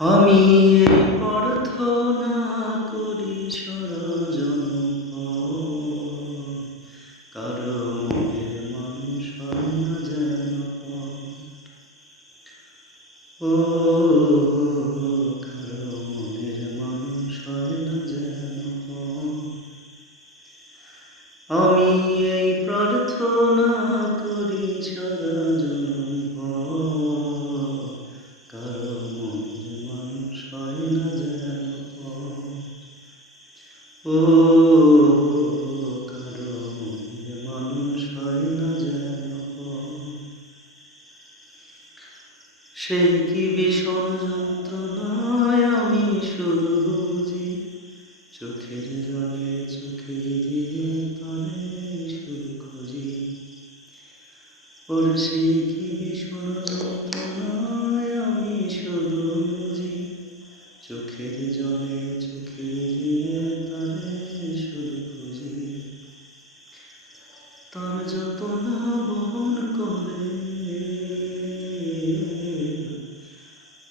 আমি এই প্রার্থনা করি সরজনম কারো মনের মানুষ হয় না যেন ও কারো মনের মানুষ হয় না যেন আমি এই প্রার্থনা করি সরজনম কারো মনের মানুষ হয় না যেন ও কারো মনের মানুষ হয় না যেন সে কি ভীষণ যন্ত্রণায় আমি শুধু বুঝি চোখের জলে চোখের দিয়ে তরে শুধু খুঁজি ওর সে কি ভীষণ যন্ত্রণায় আমি শুধু বুঝি চোখের জলে চোখের দিয়ে তরে শুধু খুঁজি তার যত না বহন করে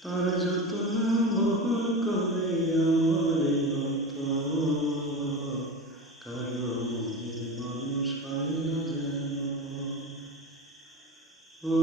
তার যত না বহন করে আমার মতো কারো মনের মানুষ হয় না যেন ও